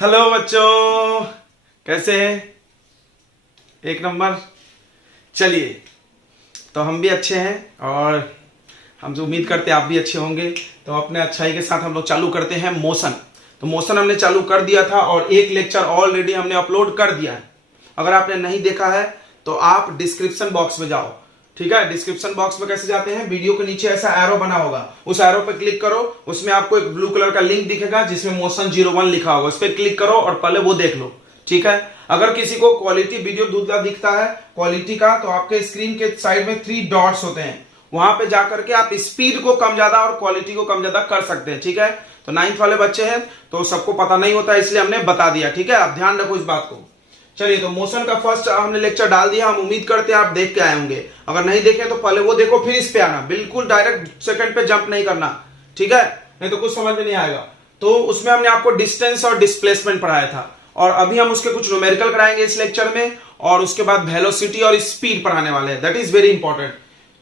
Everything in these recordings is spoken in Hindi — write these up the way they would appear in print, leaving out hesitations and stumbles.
हेलो बच्चों, कैसे हैं? एक नंबर। चलिए, तो हम भी अच्छे हैं और हम जो उम्मीद करते हैं आप भी अच्छे होंगे। तो अपने अच्छाई के साथ हम लोग चालू करते हैं मोशन। तो मोशन हमने चालू कर दिया था और एक लेक्चर ऑलरेडी हमने अपलोड कर दिया है। अगर आपने नहीं देखा है तो आप डिस्क्रिप्शन बॉक्स में जाओ। ठीक है, डिस्क्रिप्शन बॉक्स में कैसे जाते हैं? वीडियो के नीचे ऐसा एरो बना होगा, उस एरो पे क्लिक करो। उसमें आपको एक ब्लू कलर का लिंक दिखेगा जिसमें मोशन 01 लिखा होगा, उस पर क्लिक करो और पहले वो देख लो। ठीक है, अगर किसी को क्वालिटी वीडियो धुंधला दिखता है क्वालिटी का, तो आपके स्क्रीन के साइड में 3 डॉट्स होते हैं, वहां पे जाकर के आप स्पीड को कम ज्यादा और क्वालिटी को कम ज्यादा कर सकते हैं। ठीक है, तो 9th वाले बच्चे हैं तो सबको पता नहीं होता, इसलिए हमने बता दिया। ठीक है, आप ध्यान रखो इस बात को। चलिए, तो मोशन का फर्स्ट हमने लेक्चर डाल दिया। हम उम्मीद करते हैं आप देख के आए होंगे। अगर नहीं देखे तो पहले वो देखो, फिर इस पे आना। बिल्कुल डायरेक्ट सेकंड पे जंप नहीं करना, ठीक है? नहीं तो कुछ समझ में नहीं आएगा। तो उसमें हमने आपको डिस्टेंस और डिस्प्लेसमेंट पढ़ाया था और अभी हम उसके कुछ न्यूमेरिकल कराएंगे इस लेक्चर में, और उसके बाद वेलोसिटी और स्पीड पढ़ाने वाले हैं। That is very important.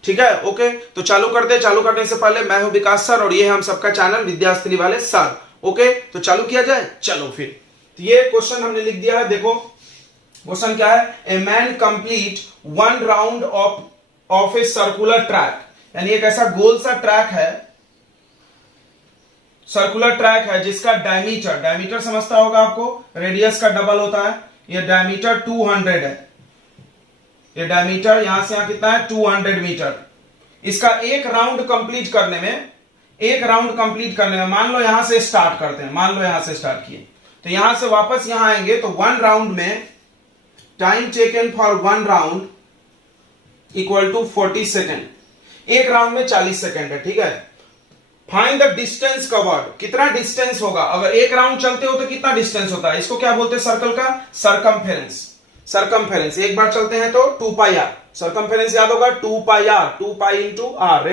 ठीक है, ओके। तो चालू करते हैं। चालू करने से पहले मैं हूं विकास सर और ये है हम सबका चैनल विद्यास्त्री वाले सर। ओके, तो चालू किया जाए। चलो फिर, तो ये क्वेश्चन हमने लिख दिया है। देखो क्वेश्चन क्या है? A man complete 1 round of a circular track, यानी एक ऐसा गोल सा ट्रैक है, सर्कुलर ट्रैक है जिसका डायमीटर समझता होगा आपको, रेडियस का डबल होता है। ये डायमीटर 200 है। ये डायमीटर यहां से यहां कितना है? 200 मीटर। इसका एक राउंड कंप्लीट करने में मान लो यहां से स्टार्ट करते हैं, मान लो यहां से स्टार्ट किए, तो यहां से वापस यहां आएंगे तो 1 राउंड में time taken for 1 round equal to 40 second. एक राउंड में 40 सेकेंड है। ठीक है, फाइंड द डिस्टेंस कवर्ड। कितना डिस्टेंस होगा? अगर एक राउंड चलते हो तो कितना डिस्टेंस होता है? इसको क्या बोलते हैं? सर्कल का सरकमफेरेंस। एक बार चलते हैं तो 2 पाई आर। सरकमफेरेंस याद होगा, 2 pi r, 2 pi into r.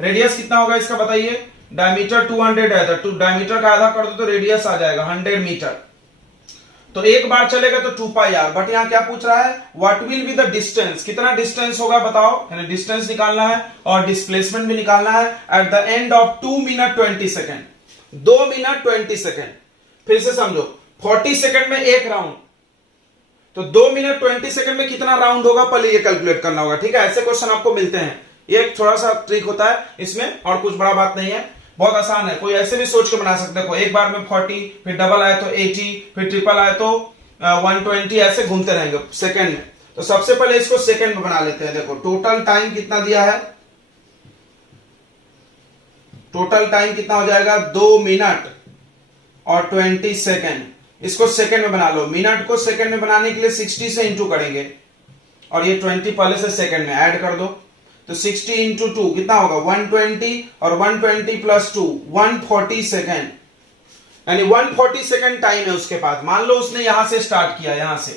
Radius कितना होगा इसका बताइए? डायमीटर 200 है तो डायमीटर का आधा कर दो तो रेडियस आ जाएगा 100 मीटर। तो एक बार चलेगा तो 2 पाई आर। बट यहां क्या पूछ रहा है? What will be the distance. कितना डिस्टेंस होगा बताओ? यानी डिस्टेंस निकालना है और डिस्प्लेसमेंट भी निकालना है at the end of 2 minute 20 second. 2 minute 20 second. फिर से समझो, 40 सेकेंड में एक राउंड, तो 2 मिनट 20 सेकेंड में कितना राउंड होगा पहले ये कैलकुलेट करना होगा। ठीक है, ऐसे क्वेश्चन आपको मिलते हैं। ये थोड़ा सा ट्रिक होता है इसमें और कुछ बड़ा बात नहीं है, बहुत आसान है। कोई ऐसे भी सोच के बना सकते हो, एक बार में 40, फिर डबल आए तो 80, फिर ट्रिपल आए तो 120, ऐसे घूमते रहेंगे सेकंड में। तो सबसे पहले इसको सेकंड में बना लेते हैं। देखो टोटल टाइम कितना दिया है? टोटल टाइम कितना हो जाएगा? 2 मिनट और 20 सेकेंड। इसको सेकंड में बना लो। मिनट को सेकंड में बनाने के लिए 60 से इंटू करेंगे और ये 20 पहले से सेकंड में ऐड कर दो, तो 60 इंटू 2 कितना होगा? 120 और 120 प्लस 2 140 सेकेंड, यानी 140 सेकेंड टाइम है उसके पास। मान लो उसने यहां से स्टार्ट किया, यहां से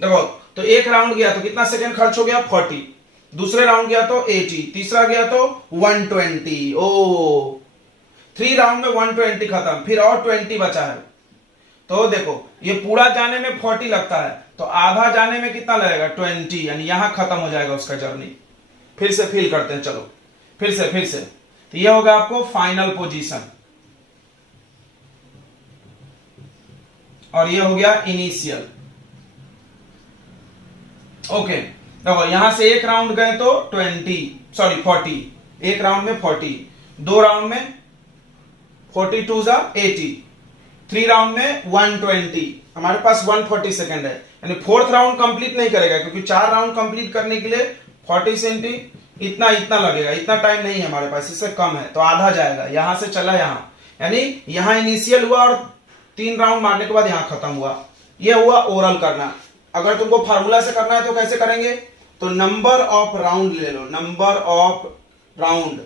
देखो, तो एक राउंड गया तो कितना सेकेंड खर्च हो गया? 40। दूसरे राउंड गया तो 80, तीसरा गया तो 120। ओ 3 राउंड में 120 खत्म, फिर और 20 बचा है। तो देखो ये पूरा जाने में 40 लगता है, तो आधा जाने में कितना लगेगा? 20, यानी यहां खत्म हो जाएगा उसका जर्नी। फिर से फील करते हैं, चलो फिर से। तो ये होगा आपको फाइनल पोजीशन और ये हो गया इनिशियल। ओके, देखो यहां से एक राउंड गए तो 40, एक राउंड में 40, 2 राउंड में 42 जा 80, 3 राउंड में 120, हमारे पास 140 सेकेंड है। यानी 4th राउंड कंप्लीट नहीं करेगा क्योंकि 4 राउंड कंप्लीट करने के लिए 40 सेंटी इतना लगेगा। इतना टाइम नहीं है हमारे पास, इससे कम है, तो आधा जाएगा। यहां से चला यहां, यानी यहां इनिशियल हुआ और 3 राउंड मारने के बाद यहां खत्म हुआ। यह हुआ ओरल करना। अगर तुमको फार्मूला से करना है तो कैसे करेंगे? तो नंबर ऑफ राउंड ले लो। नंबर ऑफ राउंड,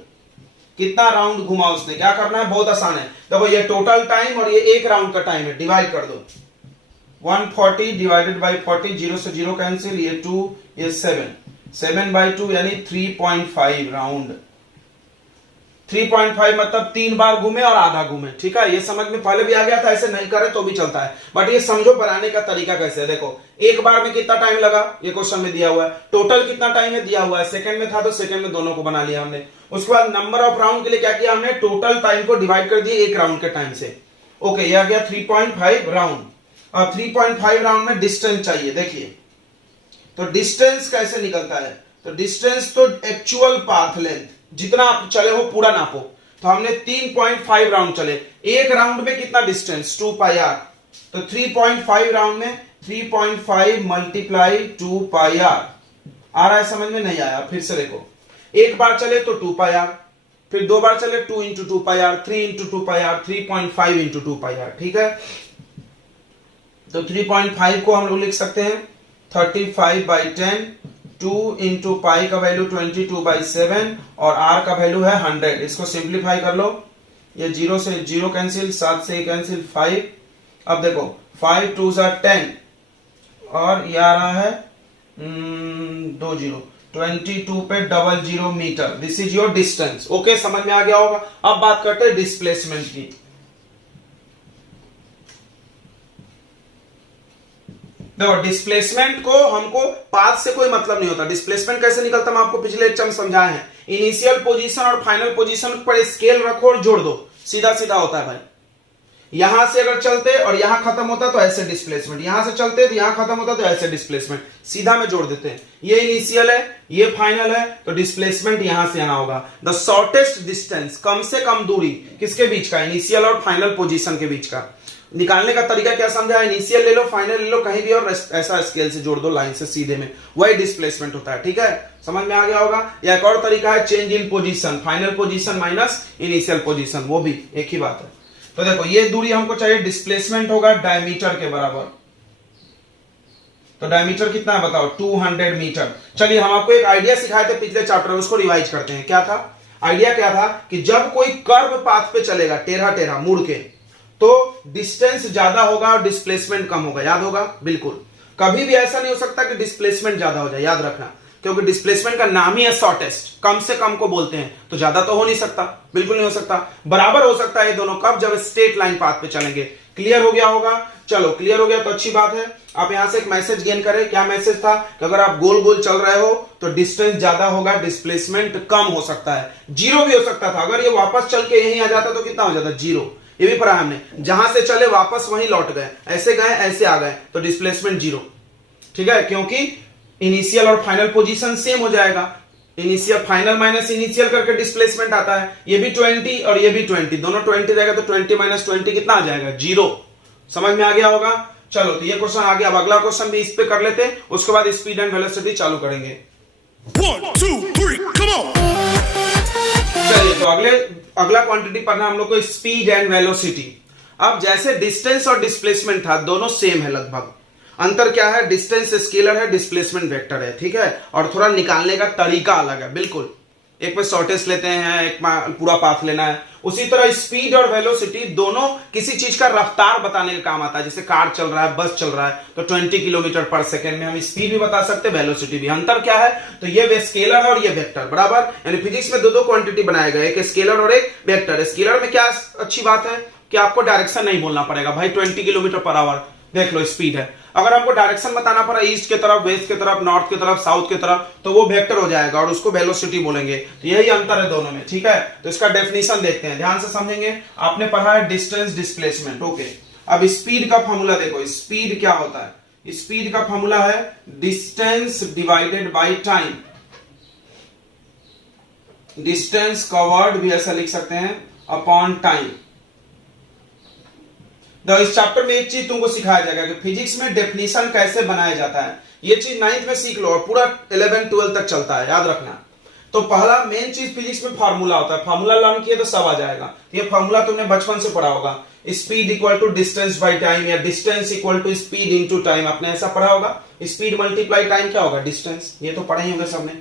कितना राउंड घुमा उसने, क्या करना है? बहुत आसान है। देखो ये टोटल टाइम और ये एक राउंड का टाइम है, डिवाइड कर दो। 140 डिवाइडेड बाई 40, 0 से 0 कैंसिल, ये 2, ये 7 बाई 2 यानी 3.5 राउंड। 3.5 मतलब 3 बार घूमे और आधा घूमे। ठीक है, ये समझ में पहले भी आ गया था, ऐसे नहीं करे तो भी चलता है, बट ये समझो बनाने का तरीका कैसे है। देखो एक बार में कितना टाइम लगा, ये क्वेश्चन में दिया हुआ है। टोटल कितना टाइम है दिया हुआ है, सेकंड में था तो सेकंड में दोनों को बना लिया हमने। उसके बाद नंबर ऑफ राउंड के लिए क्या किया हमने? टोटल टाइम को डिवाइड कर दिया एक राउंड के टाइम से। ओके, यह गया 3.5 राउंड। अब 3.5 राउंड में डिस्टेंस चाहिए। देखिए तो डिस्टेंस कैसे निकलता है, तो डिस्टेंस तो एक्चुअल पाथ लेंथ जितना आप चले हो पूरा नापो। तो हमने 3.5 राउंड चले, एक राउंड में कितना डिस्टेंस 2 पाई आर, तो 3.5 राउंड में 3.5 मल्टीप्लाई 2 पाई आर। आ रहा है समझ में? नहीं आया फिर से देखो, एक बार चले तो 2 पाई आर, फिर दो बार चले 2 into 2 pi R, 3 into 2 pi R, 3.5 into 2 pi R. ठीक है, तो 3.5 को हम लोग लिख सकते हैं 35/10, 2 इंटू पाई का वैल्यू 22/7 और आर का वैल्यू है 100। इसको सिंप्लीफाई कर लो, ये 0 से 0 कैंसिल, 7 से कैंसिल 5। अब देखो 5 2 10 और ये आ रहा है 2 0, 22 पे 00 metre. This is your distance. Okay, समझ में आ गया होगा। अब बात करते हैं डिस्प्लेसमेंट की। देखो डिस्प्लेसमेंट को हमको पाथ से कोई मतलब नहीं होता। डिस्प्लेसमेंट कैसे निकलता है मैं आपको पिछले लेक्चर में समझाए हैं। इनिशियल पोजीशन और फाइनल पोजीशन पर स्केल रखो और जोड़ दो, सीधा सीधा होता है भाई। यहां से अगर चलते और यहां खत्म होता तो ऐसे डिस्प्लेसमेंट, यहां से चलते तो यहां खत्म होता तो ऐसे डिस्प्लेसमेंट, सीधा में जोड़ देते हैं। ये इनिशियल है, ये फाइनल है, तो डिस्प्लेसमेंट यहां से यहां होगा। द शॉर्टेस्ट डिस्टेंस, कम से कम दूरी किसके बीच का, इनिशियल और फाइनल पोजीशन के बीच का। निकालने का तरीका क्या समझा, इनिशियल ले लो, फाइनल ले लो, कहीं भी और ऐसा स्केल से जोड़ दो लाइन से सीधे में, वही डिस्प्लेसमेंट होता है। ठीक है, समझ में आ गया होगा। या एक और तरीका है change in position, final position minus initial position, वो भी एक ही बात है। तो देखो ये दूरी हमको चाहिए, डिस्प्लेसमेंट होगा डायमीटर के बराबर। तो डायमीटर कितना है बताओ, 200 मीटर। चलिए हम आपको एक आइडिया सिखाए थे पिछले चैप्टर में, उसको रिवाइज करते हैं। क्या था आइडिया, क्या था कि जब कोई कर्व पाथ पे चलेगा टेढ़ा टेढ़ा मुड़ के, तो डिस्टेंस ज्यादा होगा और डिस्प्लेसमेंट कम होगा। याद होगा बिल्कुल। कभी भी ऐसा नहीं हो सकता कि डिस्प्लेसमेंट ज्यादा हो जाए, याद रखना, क्योंकि डिस्प्लेसमेंट का नाम ही है शॉर्टेस्ट, कम से कम को बोलते हैं, तो ज्यादा तो हो नहीं सकता, बिल्कुल नहीं हो सकता। बराबर हो सकता है ये दोनों, कब, जब स्ट्रेट लाइन पाथ पे चलेंगे। क्लियर हो गया होगा। चलो क्लियर हो गया तो अच्छी बात है। आप यहां से एक मैसेज गेन करें। क्या मैसेज था कि अगर आप गोल गोल चल रहे हो तो डिस्टेंस ज्यादा होगा, डिस्प्लेसमेंट कम हो सकता है। जीरो भी हो सकता था, अगर ये वापस चल के यहीं आ जाता तो कितना हो जाता, जीरो। ये भी पढ़ा हमने, जहां से चले वापस वहीं लौट गए, ऐसे गए ऐसे आ गए तो डिस्प्लेसमेंट जीरो। ठीक है, क्योंकि इनिशियल और फाइनल पोजीशन सेम हो जाएगा। इनिशियल फाइनल माइनस इनिशियल करके डिस्प्लेसमेंट आता है। ये भी 20 और ये भी 20, दोनों 20 रहेगा तो 20 माइनस 20 कितना आ जाएगा, जीरो। समझ में आ गया होगा। चलो तो ये क्वेश्चन आ गया। अब अगला क्वेश्चन भी इस पे कर लेते हैं, उसके बाद स्पीड एंड वेलोसिटी चालू करेंगे। 1 2 3 कम ऑन। चलिए तो अगला क्वांटिटी पढ़ना हम लोग को, स्पीड एंड वेलोसिटी। अब जैसे डिस्टेंस और डिस्प्लेसमेंट था, दोनों सेम है लगभग। अंतर क्या है, डिस्टेंस स्केलर है, डिस्प्लेसमेंट वेक्टर है। ठीक है, और थोड़ा निकालने का तरीका अलग है बिल्कुल। एक में शॉर्टेस्ट लेते हैं, एक में पूरा पाथ लेना है। उसी तरह स्पीड और वेलोसिटी दोनों किसी चीज का रफ्तार बताने का काम आता है। जैसे कार चल रहा है, बस चल रहा है, तो 20 किलोमीटर पर सेकेंड में हम स्पीड भी बता सकते हैं, वेलोसिटी भी। अंतर क्या है, तो ये स्केलर है और ये वेक्टर, बराबर। यानी फिजिक्स में दो क्वांटिटी बनाए गए, एक स्केलर और एक वेक्टर। स्केलर में क्या अच्छी बात है कि आपको डायरेक्शन नहीं बोलना पड़ेगा भाई। 20 किलोमीटर पर आवर देख लो स्पीड है। अगर हमको डायरेक्शन बताना पड़ा, ईस्ट के तरफ, वेस्ट के तरफ, नॉर्थ के तरफ, साउथ के तरफ, तो वो वेक्टर हो जाएगा और उसको वेलोसिटी बोलेंगे। तो यही अंतर है दोनों में। ठीक है, तो इसका डेफिनेशन देखते हैं, ध्यान से समझेंगे। आपने पढ़ा है डिस्टेंस डिस्प्लेसमेंट। ओके, अब स्पीड का फॉर्मूला देखो। स्पीड क्या होता है, स्पीड का फॉर्मूला है distance divided by time. Distance covered भी ऐसा लिख सकते हैं, अपॉन टाइम। तो इस चैप्टर में एक चीज तुमको सिखाया जाएगा कि फिजिक्स में डेफिनेशन कैसे बनाया जाता है। ये चीज 9th में सीख लो और पूरा 11 12 तक चलता है, याद रखना। तो पहला मेन चीज फिजिक्स में फार्मूला होता है। फार्मूला लर्न किए तो सब आ जाएगा। ये फार्मूला तुमने बचपन से पढ़ा होगा, speed equal to distance by time, या distance equal to speed into time. आपने ऐसा पढ़ा होगा, स्पीड मल्टीप्लाई टाइम क्या होगा, डिस्टेंस। ये तो पढ़े ही होंगे सबने।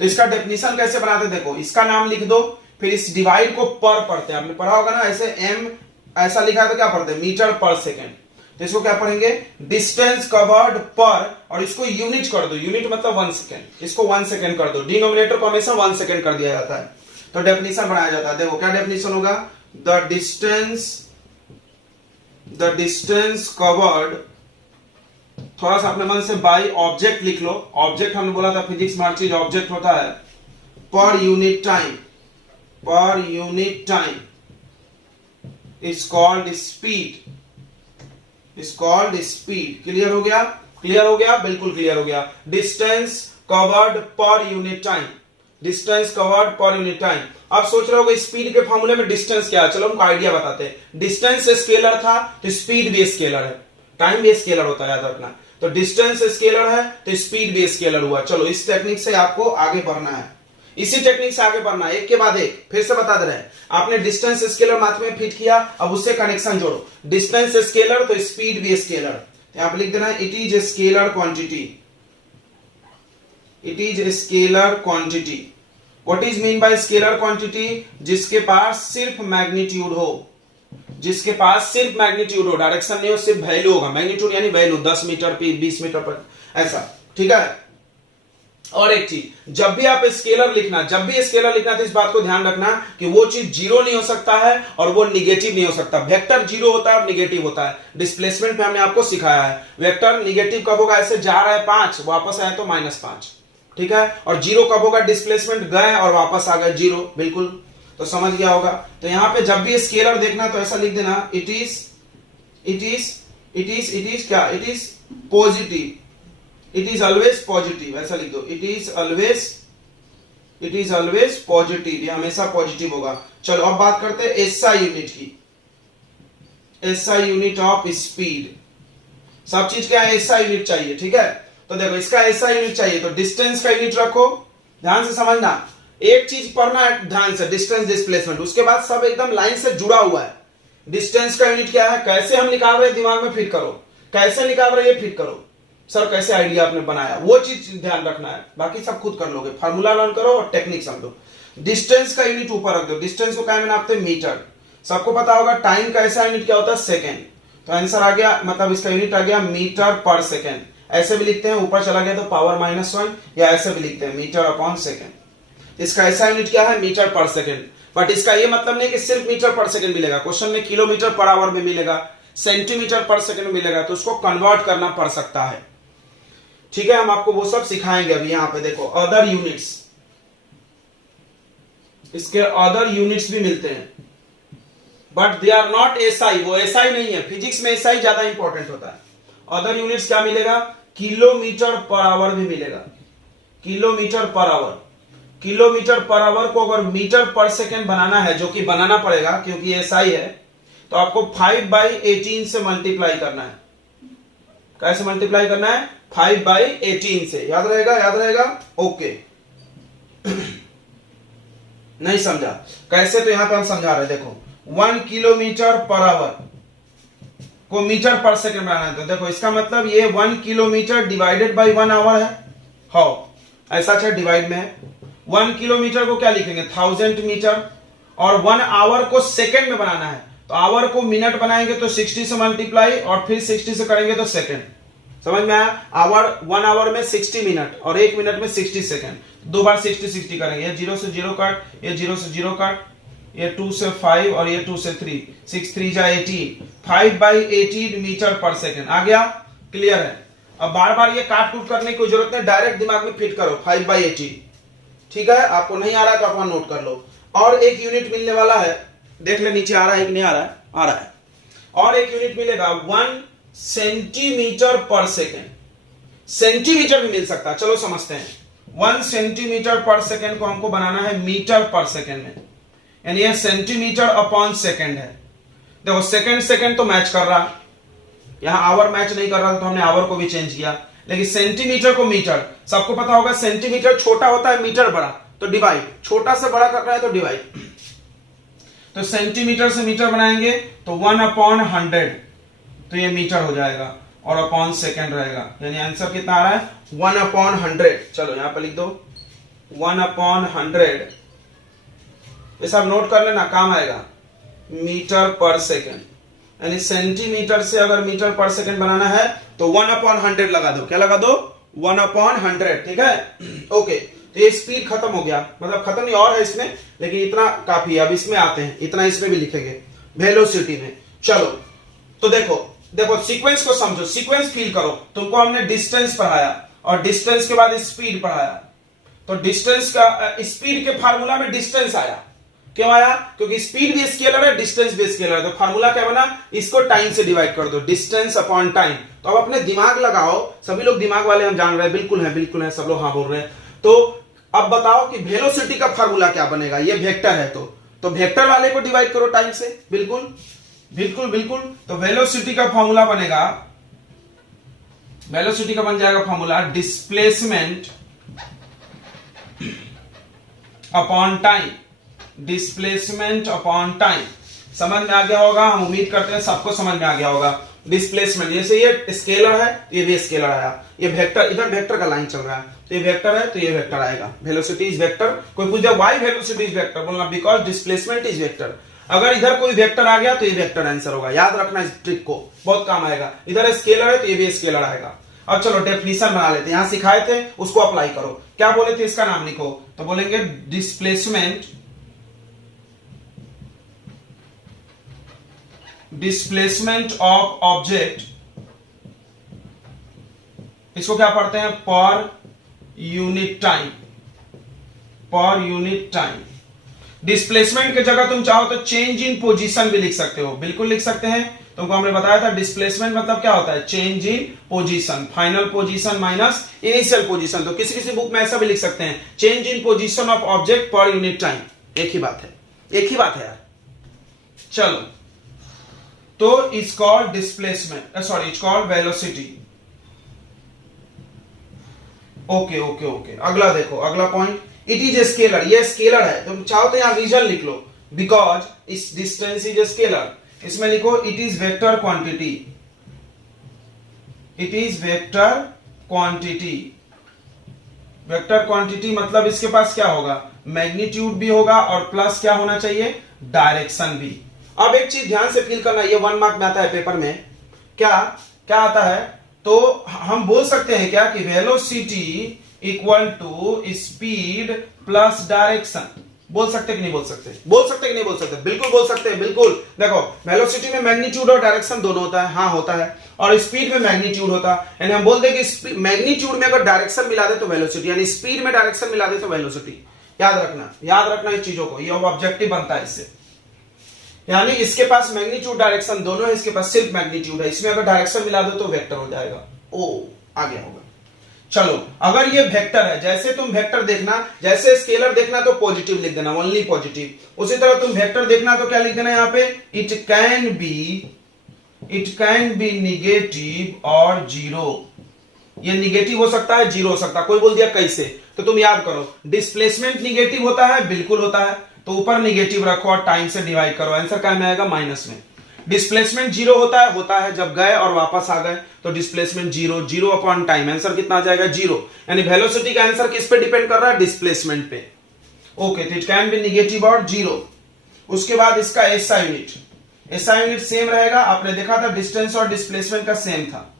तो इसका डेफिनेशन कैसे बनाते, देखो इसका नाम लिख दो, फिर इस डिवाइड को पर पढ़ते हैं। आपने पढ़ा होगा ना, ऐसे एम ऐसा लिखा है तो क्या पढ़ते हैं, मीटर पर सेकेंड। तो इसको क्या पढ़ेंगे, डिस्टेंस कवर्ड पर, और इसको यूनिट कर दो। यूनिट मतलब 1 सेकेंड, इसको 1 सेकेंड कर दो। डिनोमिनेटर को हमेशा 1 सेकेंड कर दिया जाता है। तो डेफिनेशन बनाया जाता है। देखो क्या डेफिनेशन होगा, द डिस्टेंस कवर्ड, थोड़ा सा अपने मन से बाय ऑब्जेक्ट लिख लो। ऑब्जेक्ट हमने बोला था फिजिक्स में हर चीज ऑब्जेक्ट होता है, per unit time, per unit time. Is called speed, is called speed. Clear हो गया? क्लियर हो गया? बिल्कुल क्लियर हो गया। Distance covered per unit time, distance covered per unit time. आप सोच रहे हो स्पीड के फॉर्मूले में डिस्टेंस क्या है, चलो हमको आइडिया बताते हैं। डिस्टेंस स्केलर था तो स्पीड भी स्केलर है, टाइम भी स्केलर होता है, याद रखना। तो डिस्टेंस स्केलर है तो स्पीड भी स्केलर हुआ। चलो इस टेक्निक से आपको आगे बढ़ना है, इसी टेक्निक से आगे बढ़ना है, एक के बाद एक। फिर से बता दे रहे हैं, आपने डिस्टेंस स्केलर माथ में फिट किया, अब उससे कनेक्शन जोड़ो। डिस्टेंस स्केलर तो स्पीड भी स्केलर। यहां पर लिख देना it is a scalar quantity, it is a scalar quantity. What is mean by scalar quantity? जिसके पास सिर्फ मैग्नीट्यूड हो, जिसके पास सिर्फ मैग्नीट्यूड हो, डायरेक्शन नहीं हो, सिर्फ वैल्यू होगा। मैग्नीट्यूड यानी वैल्यू, 10 मीटर पे 20 मीटर पर, ऐसा। ठीक है। और एक चीज, जब भी आप स्केलर लिखना, जब भी स्केलर लिखना तो इस बात को ध्यान रखना कि वो चीज जीरो नहीं हो सकता है और वो निगेटिव नहीं हो सकता। वेक्टर जीरो होता है और निगेटिव होता है। डिस्प्लेसमेंट में हमने आपको सिखाया है, वेक्टर निगेटिव कब होगा? ऐसे जा रहा है 5, वापस आए तो -5। ठीक है। और जीरो कब होगा? डिस्प्लेसमेंट गए और वापस आ गए 0। बिल्कुल, तो समझ गया होगा। तो यहां पे जब भी स्केलर देखना तो ऐसा लिख देना इट इज क्या? It is positive, it is always positive, ऐसा लिख दो। इट इज ऑलवेज पॉजिटिव, ये हमेशा पॉजिटिव होगा। चलो अब बात करते हैं एसआई यूनिट की, एसआई यूनिट ऑफ स्पीड। सब चीज क्या है? एसआई यूनिट चाहिए। ठीक है। तो देखो इसका एसआई यूनिट चाहिए तो डिस्टेंस का यूनिट रखो, ध्यान से समझना। एक चीज पढ़ना है ध्यान से, डिस्टेंस डिस्प्लेसमेंट, उसके बाद सब एकदम लाइन से जुड़ा हुआ है। डिस्टेंस का यूनिट क्या है, कैसे हम निकाल रहे हैं, दिमाग में फिट करो। कैसे निकाल रहे हैं फिट करो। सर कैसे आइडिया आपने बनाया, वो चीज ध्यान रखना है, बाकी सब खुद कर लोगे। फार्मूला लर्न करो और टेक्निक समझो। डिस्टेंस का यूनिट ऊपर रख दो। डिस्टेंस को क्या में नापते हैं? मीटर। सबको पता होगा टाइम का ऐसा यूनिट क्या होता है? सेकेंड। तो आंसर आ गया, मतलब इसका यूनिट आ गया मीटर पर सेकेंड। ऐसे भी लिखते हैं, ऊपर चला गया तो पावर -1, या ऐसे भी लिखते हैं मीटर अपॉन सेकेंड। इसका ऐसा यूनिट क्या है? मीटर पर सेकेंड। बट इसका ये मतलब नहीं कि सिर्फ मीटर पर सेकेंड मिलेगा, क्वेश्चन में किलोमीटर पर आवर में मिलेगा, सेंटीमीटर पर सेकेंड मिलेगा, तो उसको कन्वर्ट करना पड़ सकता है। ठीक है, हम आपको वो सब सिखाएंगे। अभी यहां पे देखो अदर यूनिट्स, इसके अदर यूनिट्स भी मिलते हैं but they are not SI, वो एसआई नहीं है। फिजिक्स में एसआई ज्यादा इंपॉर्टेंट होता है। अदर यूनिट्स क्या मिलेगा? किलोमीटर पर आवर भी मिलेगा, kilometre per hour. Kilometre per hour को अगर मीटर पर सेकेंड बनाना है, जो कि बनाना पड़ेगा क्योंकि एसआई है, तो आपको 5/18 से मल्टीप्लाई करना है। कैसे मल्टीप्लाई करना है? 5/18 से। याद रहेगा? याद रहेगा? ओके। नहीं समझा कैसे? तो यहां पे हम समझा रहे हैं। देखो 1 किलोमीटर पर आवर को मीटर पर सेकेंड बनाना है, तो देखो इसका मतलब ये 1 किलोमीटर डिवाइडेड बाई 1 आवर है। हाउ? ऐसा अच्छा डिवाइड में है। 1 किलोमीटर को क्या लिखेंगे? 1000 मीटर। और 1 आवर को सेकेंड में बनाना है, तो आवर को मिनट बनाएंगे तो 60 से मल्टीप्लाई, और फिर 60 से करेंगे तो सेकेंड। समझ में आया? आवर 1 आवर में 60 मिनट और 1 मिनट में 60 सेकेंड। 2 बार 60 करेंगे। ये 0 से 0 काट, ये 0 से 0 काट, ये 2 से 5 और ये 2 से 3, 6 3 जा 18, 5/18 मीटर पर सेकेंड। आ गया? क्लियर है? अब बार बार ये काट कूट करने की जरूरत नहीं, डायरेक्ट दिमाग में फिट करो 5/18। ठीक है? आपको नहीं आ रहा है तो अपना नोट कर लो। और एक यूनिट मिलने वाला है, देख ले नीचे आ रहा है कि नहीं आ रहा है? आ रहा है। और एक यूनिट मिलेगा 1 सेंटीमीटर पर सेकेंड। सेंटीमीटर भी मिल सकता है, चलो समझते हैं। 1 सेंटीमीटर पर सेकेंड को हमको बनाना है मीटर पर सेकेंड में, यानी ये सेंटीमीटर अपॉन सेकेंड है। देखो सेकेंड सेकेंड तो मैच कर रहा, यहां आवर मैच नहीं कर रहा, तो हमने आवर को भी चेंज किया। लेकिन सेंटीमीटर को मीटर, सबको पता होगा सेंटीमीटर छोटा होता है, मीटर बड़ा, तो डिवाइड। छोटा से बड़ा कर रहा है तो डिवाइड। तो सेंटीमीटर से मीटर बनाएंगे तो 1/100, तो ये मीटर हो जाएगा, और अपॉन सेकेंड रहेगा। यानी आंसर कितना आ रहा है? 1/100। चलो यहां पर लिख दो 1/100। ये सब नोट कर लेना, काम आएगा। मीटर पर सेकेंड, यानी सेंटीमीटर से अगर मीटर पर सेकेंड बनाना है तो 1/100 लगा दो। क्या लगा दो? 1/100। ठीक है? ओके। तो ये स्पीड खत्म हो गया, मतलब खत्म नहीं और है इसमें, लेकिन इतना काफी है। अब इसमें आते हैं, इतना इसमें भी लिखेंगे वेलोसिटी में। चलो तो देखो देखो सीक्वेंस को समझो, सीक्वेंस फील करो। तुमको हमने डिस्टेंस पढ़ाया और डिस्टेंस के बाद स्पीड पढ़ाया, तो डिस्टेंस का स्पीड के फार्मूला में डिस्टेंस आया। क्यों आया? क्योंकि स्पीड भी स्केलर है, डिस्टेंस भी स्केलर है। तो फार्मूला क्या बना? इसको टाइम से डिवाइड कर दो, डिस्टेंस अपॉन टाइम। तो अब अपने दिमाग लगाओ, सभी लोग दिमाग वाले हम जान रहे हैं, बिल्कुल है, सब लोग हाँ बोल रहे हैं। तो अब बताओ कि वेलोसिटी का फार्मूला क्या बनेगा? ये वेक्टर है तो वेक्टर वाले को डिवाइड करो टाइम से। बिल्कुल। तो वेलोसिटी का फॉर्मूला बनेगा, वेलोसिटी का बन जाएगा formula displacement upon time, displacement upon time. समझ में आ गया होगा, हम उम्मीद करते हैं सबको समझ में आ गया होगा। डिस्प्लेसमेंट, जैसे ये स्केलर है, ये भी स्केलर आया, ये वेक्टर, इधर वेक्टर का लाइन चल रहा है, तो ये वेक्टर है तो ये वेक्टर आएगा। Velocity is vector. कोई पूछ जाए व्हाई वेलोसिटी इज वेक्टर, बोलना बिकॉज डिस्प्लेसमेंट इज वेक्टर। अगर इधर कोई वेक्टर आ गया तो ये वेक्टर आंसर होगा। याद रखना इस ट्रिक को, बहुत काम आएगा। इधर स्केलर है तो ये भी स्केलर आएगा। अब चलो डेफिनेशन बना लेते हैं, यहां सिखाए थे उसको अप्लाई करो। क्या बोले थे? इसका नाम लिखो, तो बोलेंगे डिस्प्लेसमेंट ऑफ ऑब्जेक्ट, इसको क्या पढ़ते हैं? Per unit time. डिस्प्लेसमेंट की जगह तुम चाहो तो चेंज इन पोजीशन भी लिख सकते हो, बिल्कुल लिख सकते हैं। तुमको हमने बताया था डिस्प्लेसमेंट मतलब क्या होता है? Change in position, final position minus initial position. तो किसी बुक में ऐसा भी लिख सकते हैं, change in position of object per unit time. एक ही बात है यार। चलो, तो it's called displacement, sorry it's called velocity. Okay. अगला देखो, अगला point, it is a scalar. ये स्केलर है, तुम चाहो तो यहां रीजन लिख लो, बिकॉज इस डिस्टेंस इज ए स्केलर। इसमें लिखो it is vector quantity, vector quantity मतलब इसके पास क्या होगा? मैग्नीट्यूड भी होगा और प्लस क्या होना चाहिए? डायरेक्शन भी। अब एक चीज ध्यान से फील करना, ये 1 मार्क में आता है पेपर में। क्या आता है? तो हम बोल सकते हैं क्या कि velocity equal to speed plus direction. बोल सकते कि नहीं बोल सकते? बिल्कुल बोल सकते हैं, बिल्कुल। देखो, वेलोसिटी में मैग्नीट्यूड और डायरेक्शन दोनों होता है, हाँ होता है, और स्पीड में मैग्नीट्यूड होता है। यानी हम बोल दें कि मैग्नीट्यूड में अगर डायरेक्शन मिला दे तो वेलोसिटी, यानी स्पीड में डायरेक्शन मिला दे तो वेलोसिटी। याद रखना इस चीजों को, ये ऑब्जेक्टिव बनता है इससे। यानी इसके पास मैग्नीट्यूड डायरेक्शन दोनों है, इसके पास सिर्फ मैग्नीट्यूड है, इसमें अगर डायरेक्शन मिला दो तो वेक्टर हो जाएगा। आ गया होगा। चलो, अगर ये वेक्टर है, जैसे तुम वेक्टर देखना, जैसे स्केलर देखना तो पॉजिटिव लिख देना, ओनली पॉजिटिव। उसी तरह तुम वेक्टर देखना तो क्या लिख देना यहां पे? इट कैन बी निगेटिव और जीरो। ये निगेटिव हो सकता है, जीरो हो सकता है। कोई बोल दिया कैसे, तो तुम याद करो, डिस्प्लेसमेंट निगेटिव होता है, बिल्कुल होता है, तो ऊपर निगेटिव रखो और टाइम से डिवाइड करो, आंसर क्या में आएगा? माइनस में। डिस्प्लेसमेंट जीरो होता है जब गए और वापस आ गए, तो displacement zero upon time, answer कितना आ जाएगा? जीरो। यानी वेलोसिटी का आंसर किस पे डिपेंड कर रहा है? डिस्प्लेसमेंट पे। ओके, तो इट कैन बी निगेटिव और जीरो। उसके बाद इसका एसआई यूनिट सेम रहेगा। आपने देखा था डिस्टेंस और डिस्प्लेसमेंट का सेम था।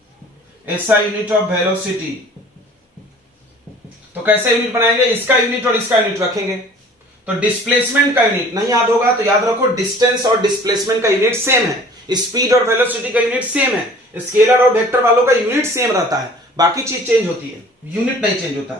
एसआई यूनिट ऑफ वेलोसिटी, तो कैसे यूनिट बनाएंगे? इसका यूनिट और इसका यूनिट रखेंगे। तो डिस्प्लेसमेंट का यूनिट नहीं याद होगा तो याद रखो, डिस्टेंस और डिस्प्लेसमेंट का यूनिट सेम है, स्पीड और वेलोसिटी का यूनिट सेम है। स्केलर और वेक्टर वालों का यूनिट सेम रहता है, बाकी चीज चेंज होती है, यूनिट नहीं चेंज होता।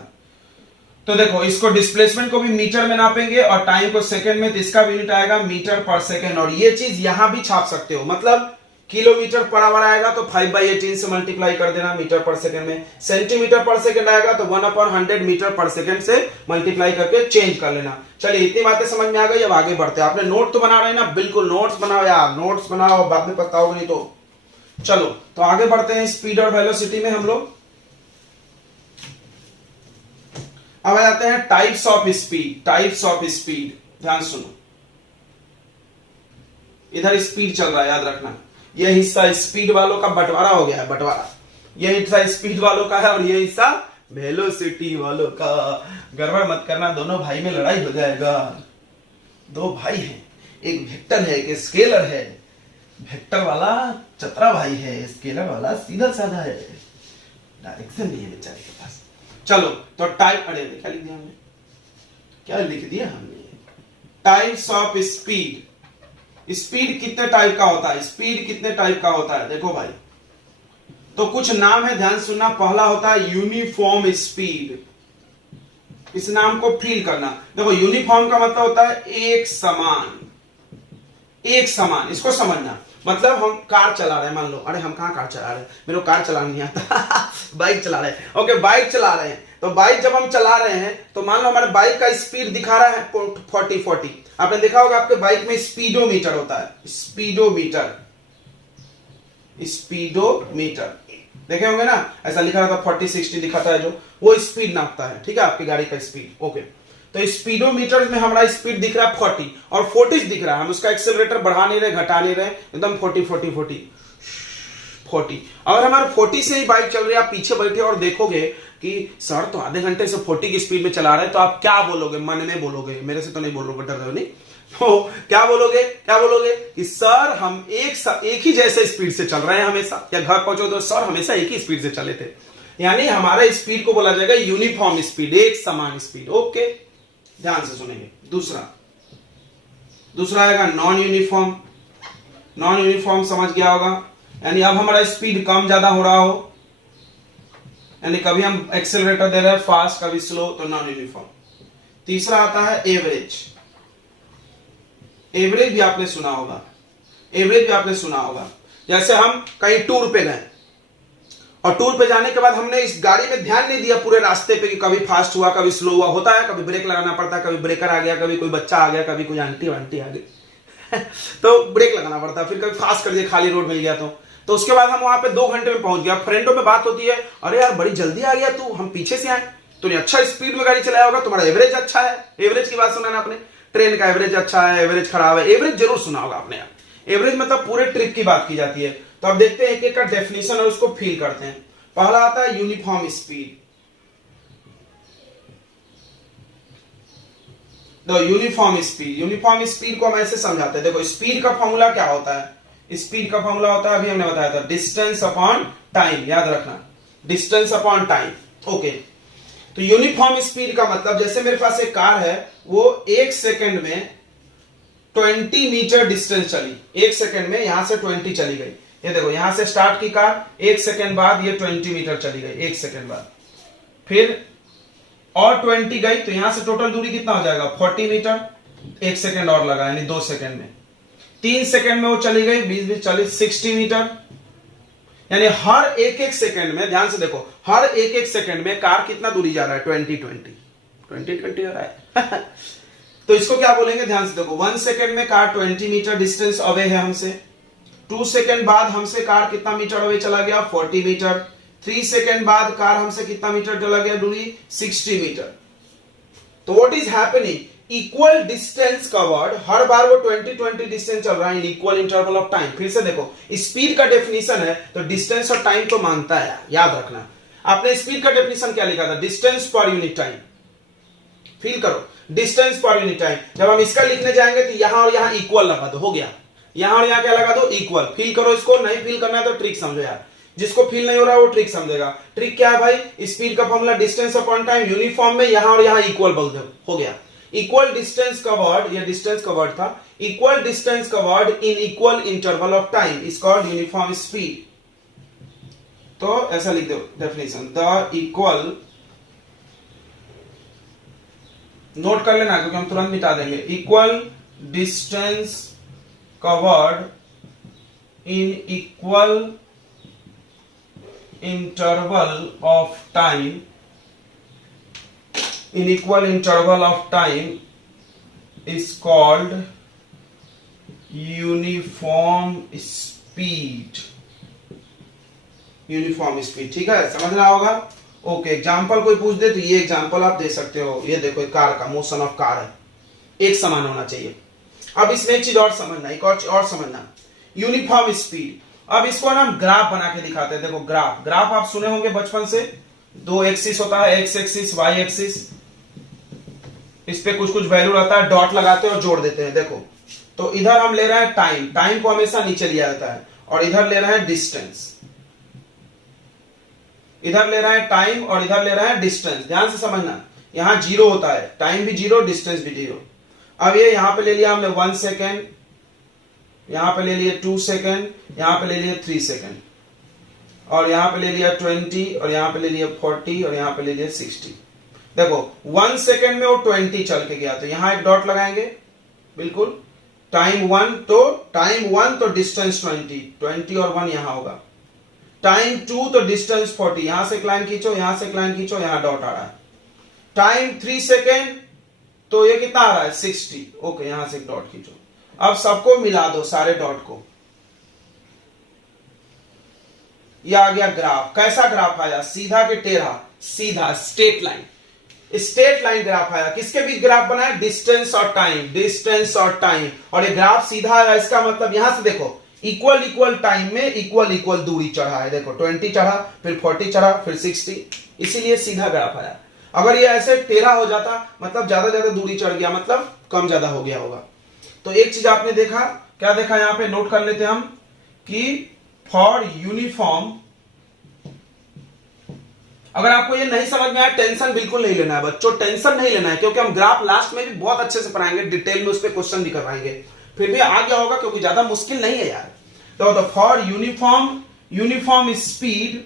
तो देखो, इसको डिस्प्लेसमेंट को भी मीटर में नापेंगे और टाइम को सेकंड में, तो इसका भी यूनिट आएगा मीटर पर सेकंड। और ये चीज यहां भी छाप सकते हो, मतलब किलोमीटर पर आवर आएगा तो 5/18 से मल्टीप्लाई कर देना मीटर पर सेकंड में। सेंटीमीटर पर सेकंड आएगा तो 1/100 मीटर पर सेकंड से मल्टीप्लाई करके चेंज कर लेना। चलिए, इतनी बातें समझ में आ गई, अब आगे बढ़ते हैं। आपने नोट तो बना रहे ना? बिल्कुल नोट्स बनाओ यार, नोट्स बनाओ, बाद में पछताओगे नहीं तो। चलो, तो आगे बढ़ते हैं स्पीड और वेलोसिटी में हम लोग। अब आ जाते हैं टाइप्स ऑफ स्पीड। ध्यान सुनो, इधर स्पीड चल रहा है, याद रखना। यह हिस्सा स्पीड वालों का बंटवारा हो गया है, बंटवारा। यह हिस्सा स्पीड वालों का है और यह हिस्सा वेलोसिटी वालों का। गड़बड़ मत करना, दोनों भाई में लड़ाई हो जाएगा। दो भाई हैं, एक वेक्टर है, एक स्केलर है। वेक्टर वाला चतरा भाई है, स्केलर वाला सीधा साधा है, डायरेक्शन नहीं है बेचारे के पास। चलो, तो टाइप, अरे क्या लिख दिया हमने? Types of speed. स्पीड कितने टाइप का होता है? देखो भाई, तो कुछ नाम है, ध्यान सुनना। पहला होता है यूनिफॉर्म स्पीड। इस नाम को फील करना। देखो यूनिफॉर्म का मतलब होता है एक समान, एक समान, इसको समझना। मतलब हम कार चला रहे हैं, मान लो, अरे हम कहाँ कार चला रहे हैं, मेरे को कार चलाना नहीं आता बाइक चला रहे हैं, ओके बाइक चला रहे हैं। तो बाइक जब हम चला रहे हैं तो मान लो हमारे बाइक का स्पीड दिखा रहा है 40। आपने देखा होगा आपके बाइक में स्पीडोमीटर होता है, स्पीडोमीटर, स्पीडोमीटर देखे होंगे ना, ऐसा लिखा रहता है 40-60 दिखाता है, जो वो स्पीड नापता है, ठीक है, आपकी गाड़ी का स्पीड। ओके, तो स्पीडोमीटर में हमारा स्पीड दिख रहा है 40 और 40 दिख रहा है, हम उसका एक्सेलरेटर बढ़ा नहीं रहे, घटा नहीं रहे, एकदम 40। अगर हमारे 40 से ही बाइक चल रही है, आप पीछे बैठे और देखोगे कि सर तो आधे घंटे से 40 की स्पीड में चला रहे हैं, तो आप क्या बोलोगे? मन में बोलोगे, मेरे से तो नहीं बोल रहे, डर रहे हो नहीं, तो क्या बोलोगे कि सर हम एक ही जैसे स्पीड से चल रहे हैं हमेशा, या घर पहुंचो तो सर हमेशा एक ही स्पीड से चले थे। यानी हमारे स्पीड को बोला जाएगा यूनिफॉर्म स्पीड, एक समान स्पीड। ओके, ध्यान से सुनेंगे। दूसरा आएगा नॉन यूनिफॉर्म। नॉन यूनिफॉर्म समझ गया होगा, यानी अब हमारा स्पीड कम ज्यादा हो रहा हो, यानी कभी हम एक्सेलरेटर दे रहे हैं फास्ट, कभी स्लो, तो नॉन यूनिफॉर्म। तीसरा आता है एवरेज। एवरेज भी आपने सुना होगा, जैसे हम कहीं टूर पे गए और टूर पे जाने के बाद हमने इस गाड़ी में ध्यान नहीं दिया पूरे रास्ते पे कि कभी फास्ट हुआ, कभी स्लो हुआ, होता है, कभी ब्रेक लगाना पड़ता है, कभी ब्रेकर आ गया, कभी कोई बच्चा आ गया, कभी कोई आंटी आ गई तो ब्रेक लगाना पड़ता है, फिर कभी फास्ट कर दिया, खाली रोड मिल गया तो उसके बाद हम वहां पे 2 घंटे में पहुंच गया। फ्रेंडों में बात होती है, अरे यार बड़ी जल्दी आ गया तू, हम पीछे से आए, तूने अच्छा स्पीड में गाड़ी चलाया होगा, तुम्हारा एवरेज अच्छा है। एवरेज की बात सुना ना आपने, ट्रेन का एवरेज अच्छा है, एवरेज खराब है, एवरेज जरूर सुना होगा आपने। एवरेज मतलब पूरे ट्रिप की बात की जाती है। तो अब देखते हैं एक एक का डेफिनेशन और उसको फील करते हैं। पहला आता है यूनिफॉर्म स्पीड। तो यूनिफॉर्म स्पीड को हम ऐसे समझाते हैं। देखो स्पीड का फॉर्मूला क्या होता है? स्पीड का फॉर्मूला होता है, अभी हमने बताया था, डिस्टेंस अपॉन टाइम, याद रखना, डिस्टेंस अपॉन टाइम। ओके, तो यूनिफॉर्म स्पीड का मतलब, जैसे मेरे पास एक कार है, वो 1 सेकंड में 20 मीटर डिस्टेंस चली, 1 सेकंड में यहां से 20 चली गई। ये देखो, यहां से स्टार्ट की कार, 1 सेकंड बाद ये 20 मीटर चली गई, 1 सेकंड बाद, फिर और 20 गई, तो यहां से टोटल दूरी कितना हो जाएगा? 40 मीटर। 1 सेकंड और लगा, यानी 2 सेकंड में। 3 सेकंड में वो चली गई, 20 40 60 मीटर। यानी हर एक सेकंड में, ध्यान से देखो, हर एक सेकंड में कार कितना दूरी जा रहा है? 20 हो रहा है तो इसको क्या बोलेंगे? ध्यान से देखो, 1 सेकंड में कार 20 मीटर डिस्टेंस अवे है हमसे। 2 सेकंड बाद हमसे कार कितना मीटर अवे चला गया? 40 मीटर। 3 सेकंड बाद कार हमसे कितना मीटर चला गया दूरी? 60 मीटर। तो what is happening? Equal distance covered, हर बार वो 20 डिस्टेंस चल रहा है in equal interval of time. फिर से देखो, स्पीड का डेफिनेशन है तो डिस्टेंस और टाइम तो मानता है, याद रखना। आपने स्पीड का डेफिनेशन क्या लिखा था? Distance per unit time. Feel करो, डिस्टेंस पर यूनिट टाइम। जब हम इसका लिखने जाएंगे तो यहां और यहां इक्वल लगा दो, हो गया। यहां और यहां क्या लगा दो? इक्वल। फील करो इसको, नहीं फील करना है तो ट्रिक समझो यार, जिसको फील नहीं हो रहा है वो ट्रिक समझेगा। ट्रिक क्या है भाई? स्पीड का formula distance upon time, uniform में यहां और यहां इक्वल बोल दो, हो गया। इक्वल डिस्टेंस कवर्ड, ये डिस्टेंस कवर्ड था, equal distance covered in equal interval of time is called uniform speed. तो ऐसा लिख दो डेफिनेशन, द इक्वल, नोट कर लेना क्योंकि हम तुरंत मिटा देंगे। Equal distance covered in equal interval of time, in equal interval of time is called uniform speed। Uniform speed, ठीक है, समझना होगा। ओके, एग्जांपल कोई पूछ दे तो ये एग्जांपल आप दे सकते हो। ये देखो, एक कार का मोशन ऑफ कार है, एक समान होना चाहिए। अब इसमें एक चीज और समझना, एक और समझना, यूनिफॉर्म स्पीड। अब इसको ना हम ग्राफ बना के दिखाते हैं। देखो ग्राफ आप सुने होंगे बचपन से, 2 एक्सिस होता है, एक्स एक्सिस, वाई एक्सिस, इस पे कुछ वैल्यू रहता है, डॉट लगाते हैं और जोड़ देते हैं। देखो, तो इधर हम ले रहे हैं टाइम को हमेशा नीचे लिया जाता है, और इधर ले रहे हैं डिस्टेंस, इधर ले रहे हैं टाइम और इधर ले रहे हैं डिस्टेंस। ध्यान से समझना, यहां 0 होता है, टाइम भी 0, डिस्टेंस भी 0। अब ये यहां पे ले लिया हमने 1 सेकेंड, यहां पे ले लिए 2 सेकेंड, यहां पे ले लिए 3 सेकेंड, और यहां पे ले लिया 20, और यहां पे ले लिया 40, और यहां पे ले लिया 60। देखो 1 सेकेंड में वो 20 चल के गया, तो यहां एक डॉट लगाएंगे बिल्कुल। टाइम 1 तो डिस्टेंस 20 और 1 यहां होगा। टाइम 2 तो डिस्टेंस 40, यहां से एक लाइन खींचो, यहां से एक लाइन खींचो, यहां डॉट आ रहा है। टाइम 3 सेकेंड तो ये कितना आ रहा है 60, ओके, यहां से एक डॉट खींचो। अब सबको मिला दो, सारे डॉट को, ये आ गया ग्राफ। कैसा ग्राफ आया, सीधा के टेढ़ा, सीधा straight line, straight line graph आया। किसके बीच ग्राफ बनाया, डिस्टेंस और टाइम, डिस्टेंस और टाइम, और ये ग्राफ सीधा आया। इसका मतलब यहां से देखो इक्वल इक्वल टाइम में इक्वल इक्वल दूरी चढ़ा है। देखो 20 चढ़ा, फिर 40 चढ़ा, फिर 60, इसीलिए सीधा ग्राफ आया। अगर ये ऐसे टेढ़ा हो जाता मतलब ज्यादा दूरी चढ़ गया, मतलब कम ज्यादा हो गया होगा। तो एक चीज आपने देखा, क्या देखा यहां पे, नोट कर लेते हम कि फॉर यूनिफॉर्म, अगर आपको ये नहीं समझ में आया टेंशन बिल्कुल नहीं लेना है बच्चों, टेंशन नहीं लेना है, क्योंकि हम ग्राफ लास्ट में भी बहुत अच्छे से पढ़ाएंगे, डिटेल में उस पर क्वेश्चन भी करवाएंगे, फिर भी आ गया होगा क्योंकि ज्यादा मुश्किल नहीं है यार। तो फॉर यूनिफॉर्म स्पीड,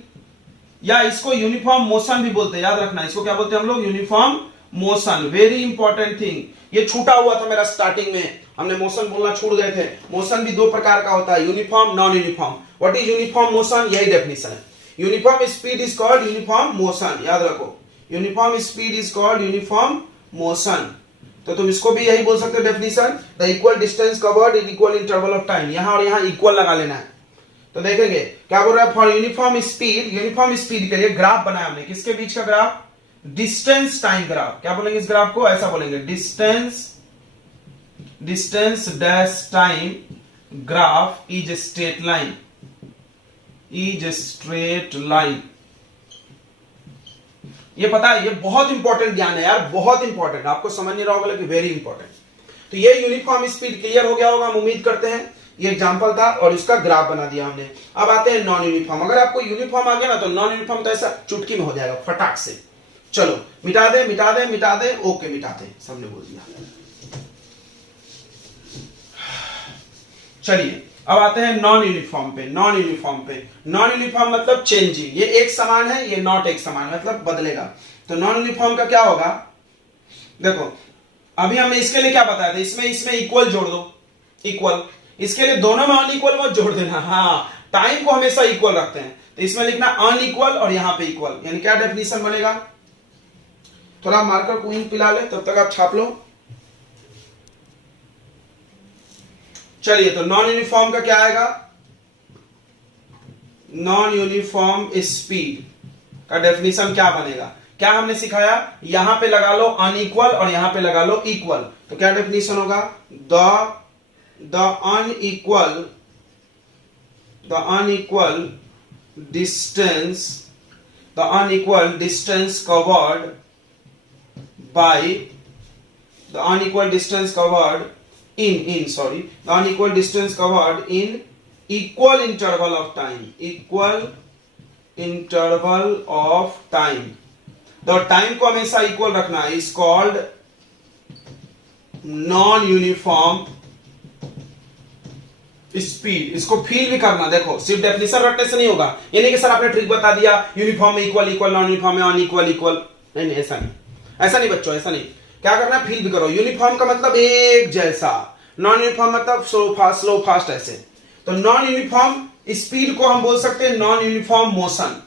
या इसको यूनिफॉर्म मोशन भी बोलते हैं, याद रखना इसको क्या बोलते हैं हम लोग, uniform motion. Very important thing, ये छूटा हुआ था मेरा स्टार्टिंग में, हमने मोशन बोलना छूट गए थे। मोशन भी दो प्रकार का होता है, uniform, non uniform. What is uniform motion, यही डेफिनेशन है। Uniform speed is called uniform motion, याद रखो, uniform speed is called uniform motion. तो तुम इसको भी यही बोल सकते हो definition, the equal distance covered in equal interval of time. यहां और यहां इक्वल लगा लेना है। तो देखेंगे क्या बोल रहा है, फॉर यूनिफॉर्म स्पीड के लिए ग्राफ बनाया हमने, किसके बीच का ग्राफ, डिस्टेंस टाइम ग्राफ। क्या बोलेंगे इस ग्राफ को, ऐसा बोलेंगे, distance dash time graph is straight line, ये पता है, ये बहुत इंपॉर्टेंट ज्ञान है यार, बहुत इंपॉर्टेंट, आपको समझ नहीं रहा होगा लेकिन वेरी इंपॉर्टेंट। तो ये यूनिफॉर्म स्पीड क्लियर हो गया होगा, हम उम्मीद करते हैं। ये एग्जांपल था और इसका ग्राफ बना दिया हमने। अब आते हैं नॉन यूनिफॉर्म। अगर आपको यूनिफॉर्म आ गया ना, तो नॉन यूनिफॉर्म तो ऐसा चुटकी में हो जाएगा फटाक से। चलो मिटा दे, ओके मिटा दे, सबने बोल दिया। चलिए अब आते हैं नॉन यूनिफॉर्म पे। नॉन यूनिफॉर्म मतलब चेंजिंग, ये एक समान है, ये नॉट एक समान, मतलब बदलेगा। तो नॉन यूनिफॉर्म का क्या होगा, देखो अभी हमने इसके लिए क्या बताया था, इसमें इक्वल जोड़ दो, इक्वल। इसके लिए दोनों में अनइक्वल मत जोड़ देना, हाँ, टाइम को हमेशा इक्वल रखते हैं। तो इसमें लिखना अनइक्वल और यहां पे इक्वल, यानी क्या डेफिनेशन बनेगा, थोड़ा मार्कर को इंक पिला ले, तब तक आप छाप लो। चलिए, तो नॉन यूनिफॉर्म का क्या आएगा, नॉन यूनिफॉर्म स्पीड का डेफिनेशन क्या बनेगा, क्या हमने सिखाया, यहां पे लगा लो अनइक्वल और यहां पे लगा लो इक्वल। तो क्या डेफिनेशन होगा, the unequal distance covered in equal interval of time, तो टाइम को हमेशा इक्वल रखना है, is called non uniform speed. इसको फील भी करना, देखो सिर्फ डेफिनेशन रखने से नहीं होगा, ये नहीं कि सर आपने ट्रिक बता दिया यूनिफॉर्म में इक्वल, नॉन यूनिफॉर्म में अनइक्वल, नहीं, ऐसा नहीं बच्चों, ऐसा नहीं। क्या करना है, फील भी करो। यूनिफॉर्म का मतलब एक जैसा, नॉन यूनिफॉर्म मतलब स्लो फास्ट ऐसे। तो नॉन यूनिफॉर्म स्पीड को हम बोल सकते हैं नॉन यूनिफॉर्म मोशन।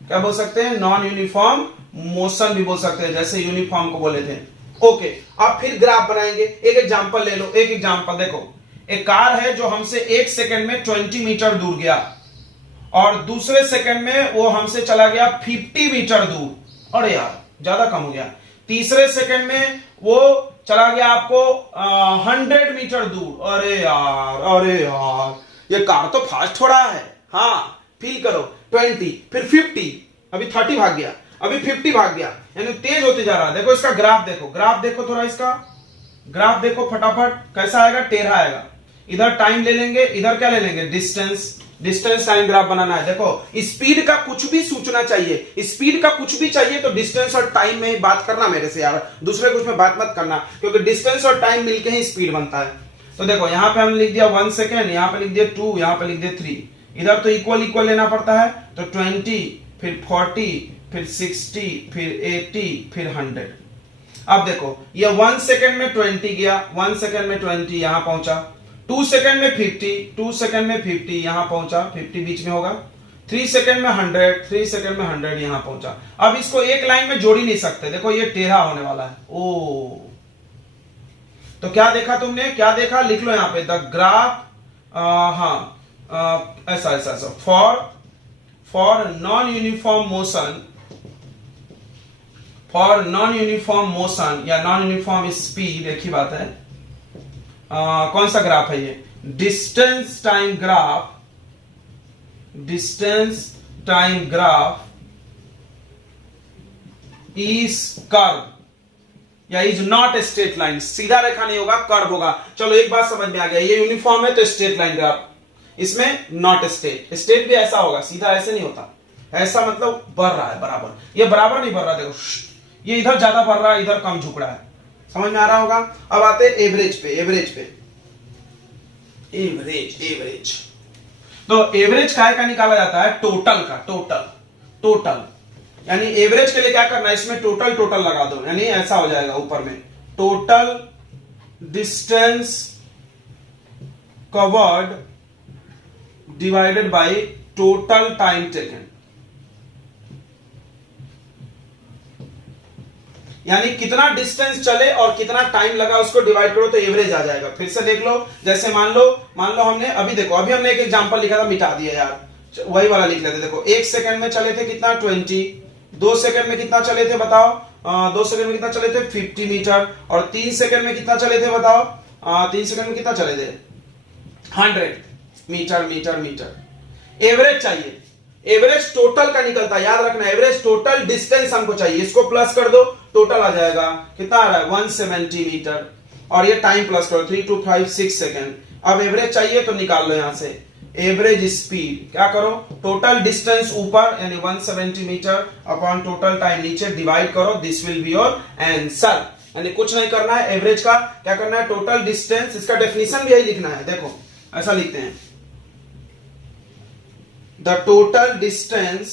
क्या बोल सकते हैं, नॉन यूनिफॉर्म मोशन भी बोल सकते हैं, जैसे यूनिफॉर्म को बोले थे। ओके, अब फिर ग्राफ बनाएंगे। एक एग्जांपल ले लो, एक एग्जांपल देखो, एक कार है जो हमसे 1 सेकंड में 20 मीटर दूर गया, और दूसरे सेकंड में वो हमसे चला गया 50 मीटर दूर, अरे यार ज्यादा कम हो गया। तीसरे सेकंड में वो चला गया आपको 100 मीटर दूर, अरे यार ये कार तो फास्ट हो रहा है। हाँ, फील करो, 20, फिर 50, अभी 30 भाग गया, अभी 50 भाग गया, यानी तेज होते जा रहा है। देखो इसका ग्राफ देखो थोड़ा, इसका ग्राफ देखो फटाफट, कैसा आएगा, टेढ़ा आएगा। इधर टाइम ले लेंगे, इधर क्या ले लेंगे, डिस्टेंस टाइम ग्राफ बनाना है। देखो स्पीड का कुछ भी सूचना चाहिए, स्पीड का कुछ भी चाहिए तो डिस्टेंस और टाइम में ही बात करना मेरे से यार, दूसरे कुछ में बात मत करना, क्योंकि डिस्टेंस और टाइम मिलके ही स्पीड बनता है। तो देखो यहां पे हमने लिख दिया 1 सेकेंड, यहां पे लिख दिया 2, यहां पे लिख दिया 3, इधर तो इक्वल लेना पड़ता है। तो 20, फिर 40, फिर 60, फिर 80, फिर 100। अब देखो ये 1 सेकंड में 20 गया, 1 सेकंड में 20 यहां पहुंचा, 2 सेकंड में 50, 2 सेकंड में 50 यहां पहुंचा, 50 बीच में होगा, 3 सेकंड में 100, 3 सेकंड में 100 यहां पहुंचा। अब इसको एक लाइन में जोड़ ही नहीं सकते, देखो ये टेढ़ा होने वाला है। ओ तो क्या देखा तुमने, क्या देखा, लिख लो यहां पे द ग्राफ, ऐसा ऐसा ऐसा, for non uniform motion, for non uniform motion या नॉन यूनिफॉर्म स्पीड, एक ही बात है। कौन सा ग्राफ है ये, distance time graph, distance time graph is curve या is not a straight line, सीधा रेखा नहीं होगा, कर्व होगा। चलो एक बात समझ में आ गया, ये यूनिफॉर्म है तो स्ट्रेट लाइन ग्राफ, इसमें नॉट स्ट्रेट, स्ट्रेट भी ऐसा होगा, सीधा ऐसे नहीं होता, ऐसा मतलब बढ़ रहा है बराबर, ये बराबर नहीं बढ़ रहा, देखो ये इधर ज्यादा बढ़ रहा है, इधर कम झुक रहा है, समझ में आ रहा होगा। अब आते हैं एवरेज पे, एवरेज पे, एवरेज तो एवरेज काय का निकाला जाता है, टोटल का, टोटल यानी एवरेज के लिए क्या करना है, इसमें टोटल लगा दो, यानी ऐसा हो जाएगा ऊपर में, total distance covered divided by total time taken, यानी कितना डिस्टेंस चले और कितना टाइम लगा उसको डिवाइड करो तो एवरेज आ जाएगा। फिर से देख लो, जैसे मान लो हमने अभी देखो, अभी हमने एक एग्जांपल लिखा था, मिटा दिया यार, वही वाला लिख लेते। देखो 1 सेकंड में चले थे कितना 20, 2 सेकंड में कितना चले थे बताओ, 2 सेकंड में कितना चले थे 50 मीटर, और 3 सेकंड में कितना चले थे बताओ, 3 सेकंड में कितना चले थे 100 मीटर। एवरेज चाहिए, एवरेज टोटल का निकलता है, याद रखना, एवरेज टोटल डिस्टेंस हमको चाहिए, इसको प्लस कर दो, टोटल आ जाएगा, कितना आ रहा है 170 मीटर, और ये टाइम प्लस करो 3 2 5 6 सेकंड। अब एवरेज चाहिए तो निकाल लो यहां से, एवरेज स्पीड, क्या करो, टोटल डिस्टेंस ऊपर यानी 170 मीटर अपॉन टोटल टाइम नीचे, डिवाइड करो, this will be your answer. यानी कुछ नहीं करना है, एवरेज का क्या करना है, टोटल डिस्टेंस, इसका डेफिनेशन भी यही लिखना है, देखो ऐसा लिखते हैं, the total distance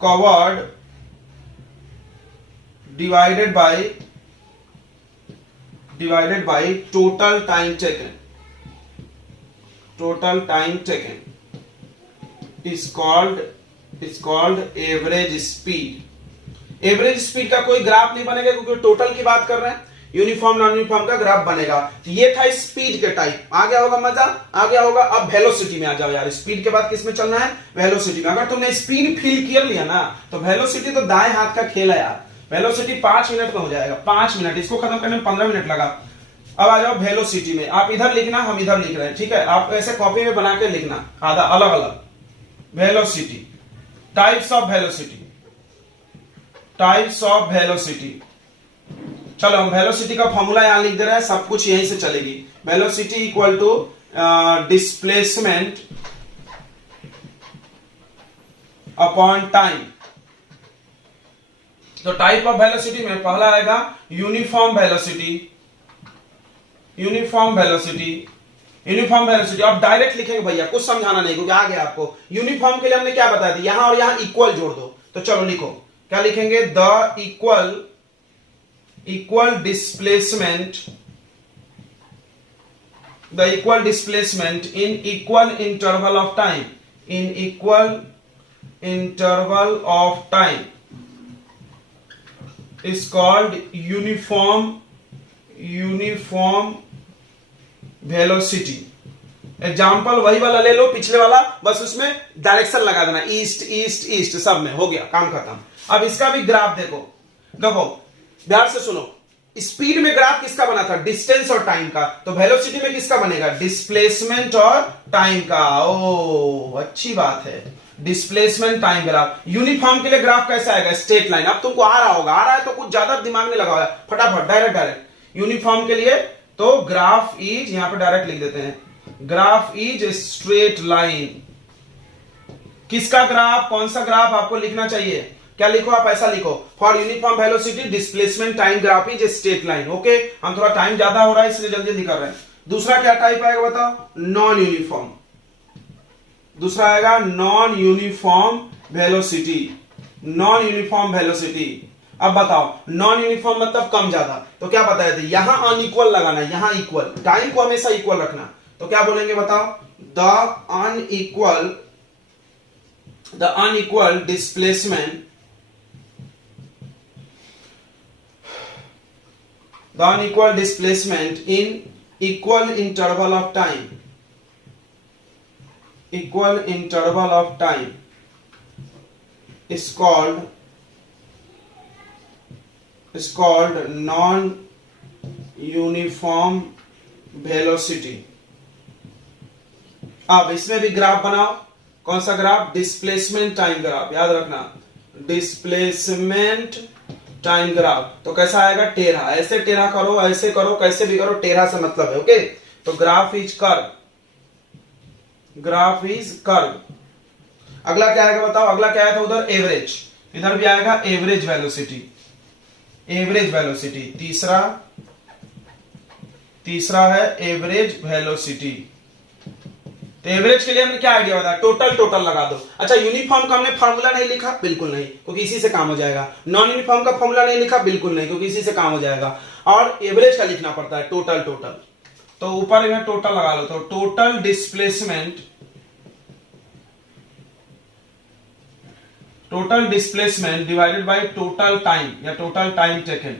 covered divided by total time taken is called average speed। Average speed का कोई ग्राफ नहीं बनेगा क्योंकि टोटल की बात कर रहे हैं, यूनिफॉर्म नॉन यूनिफॉर्म का ग्राफ बनेगा। तो ये था स्पीड के टाइप, आ गया होगा मजा, आ गया होगा। अब वेलोसिटी में आ जाओ यार, स्पीड के बाद किस में चलना है, वेलोसिटी में। अगर तुमने स्पीड फील कर लिया ना तो वेलोसिटी तो दाएं हाथ का खेल है यार, वेलोसिटी 5 मिनट में हो जाएगा, 5 मिनट, इसको खत्म करने में 15 मिनट लगा। अब आ जाओ वेलोसिटी में, आप इधर लिखना, हम इधर लिख रहे हैं, ठीक है, आप ऐसे कॉपी में बना के लिखना, आधा अलग अलग। Velocity, types of velocity, types of velocity. चलो हम वेलोसिटी का फॉर्मूला यहां लिख दे रहे हैं, सब कुछ यहीं से चलेगी। Velocity equal to displacement upon time. तो टाइप ऑफ वेलोसिटी में पहला आएगा uniform velocity, uniform velocity, uniform velocity. अब डायरेक्ट लिखेंगे भैया, कुछ समझाना नहीं क्योंकि आ गया आपको। यूनिफॉर्म के लिए हमने क्या बताया था, यहां और यहां इक्वल जोड़ दो, तो चलो लिखो, क्या लिखेंगे, the equal displacement in equal interval of time, in equal interval of time is called uniform velocity। Example वही वाला ले लो, पिछले वाला, बस उसमें डायरेक्शन लगा देना, ईस्ट ईस्ट ईस्ट, सब में हो गया, काम खत्म। अब इसका भी ग्राफ देखो, ध्यान से सुनो, स्पीड में ग्राफ किसका बना था, डिस्टेंस और टाइम का, तो वेलोसिटी में किसका बनेगा, डिस्प्लेसमेंट और टाइम का। ओ अच्छी बात है, डिस्प्लेसमेंट टाइम ग्राफ। यूनिफॉर्म के लिए ग्राफ कैसा आएगा, स्ट्रेट लाइन। अब तुमको आ रहा होगा, आ रहा है तो कुछ ज्यादा दिमाग में लगा हुआ है, फटाफट डायरेक्ट। यूनिफॉर्म के लिए तो ग्राफ इज, यहां पर डायरेक्ट लिख देते हैं, ग्राफ इज स्ट्रेट लाइन। किसका ग्राफ, कौन सा ग्राफ आपको लिखना चाहिए, क्या लिखो आप, ऐसा लिखो, for uniform velocity displacement time graph is straight line. Okay, हम थोड़ा टाइम ज्यादा हो रहा है इसलिए जल्दी जल्दी कर रहे हैं। दूसरा क्या टाइप आएगा बताओ, नॉन यूनिफॉर्म। दूसरा आएगा non uniform velocity, non uniform velocity. अब बताओ नॉन यूनिफॉर्म मतलब कम ज्यादा, तो क्या बताए थे, यहां अनइक्वल लगाना, यहां इक्वल, टाइम को हमेशा इक्वल रखना, तो क्या बोलेंगे बताओ, the unequal displacement, the unequal displacement in equal interval of time, equal interval of time is called non uniform velocity। अब इसमें भी ग्राफ बनाओ, कौन सा ग्राफ, डिस्प्लेसमेंट टाइम ग्राफ, याद रखना डिस्प्लेसमेंट टाइम ग्राफ। तो कैसा आएगा, टेढ़ा, ऐसे टेढ़ा करो, ऐसे करो, कैसे भी करो, टेढ़ा से मतलब है, ओके। तो graph is curve, graph is curve. अगला क्या आएगा बताओ, अगला क्या आया था उधर, एवरेज, इधर भी आएगा एवरेज वेलोसिटी, एवरेज वेलोसिटी। तीसरा है एवरेज वेलोसिटी। तो एवरेज के लिए हमने क्या आइडिया बताया, टोटल लगा दो। अच्छा यूनिफॉर्म का हमने फार्मूला नहीं लिखा, बिल्कुल नहीं, क्योंकि इसी से काम हो जाएगा। नॉन यूनिफॉर्म का फार्मूला नहीं लिखा, बिल्कुल नहीं, क्योंकि इसी से काम हो जाएगा। और एवरेज का लिखना पड़ता है, टोटल। तो ऊपर में टोटल लगा लो, तो total displacement divided by total time या टोटल टाइम टेकन।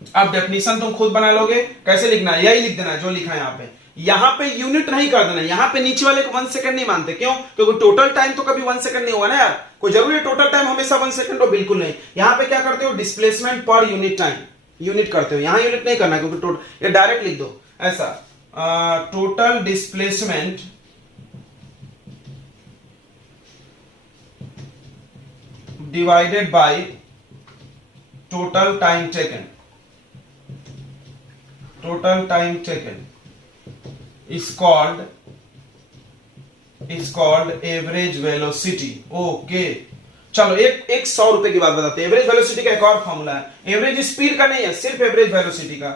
अब डेफिनेशन तुम खुद बना लोगे, कैसे लिखना है, यही लिख देना जो लिखा है यहां पे यूनिट नहीं कर देना, यहां पे नीचे वाले को 1 सेकंड नहीं मानते, क्यों, क्योंकि टोटल टाइम तो कभी 1 सेकंड नहीं हुआ ना यार, कोई जरूरी है टोटल टाइम हमेशा 1 सेकंड हो, बिल्कुल नहीं। यहां पे क्या करते हो, displacement per unit time, unit करते हो, यहां यूनिट नहीं करना, क्योंकि टोटल, ये डायरेक्ट लिख दो ऐसा, total displacement divided by total time taken, total time taken is called average velocity। Okay चलो एक 100 रुपए की बात बताते हैं। एवरेज वेलोसिटी का एक और फॉर्मूला है, एवरेज स्पीड का नहीं है, सिर्फ एवरेज वेलोसिटी का,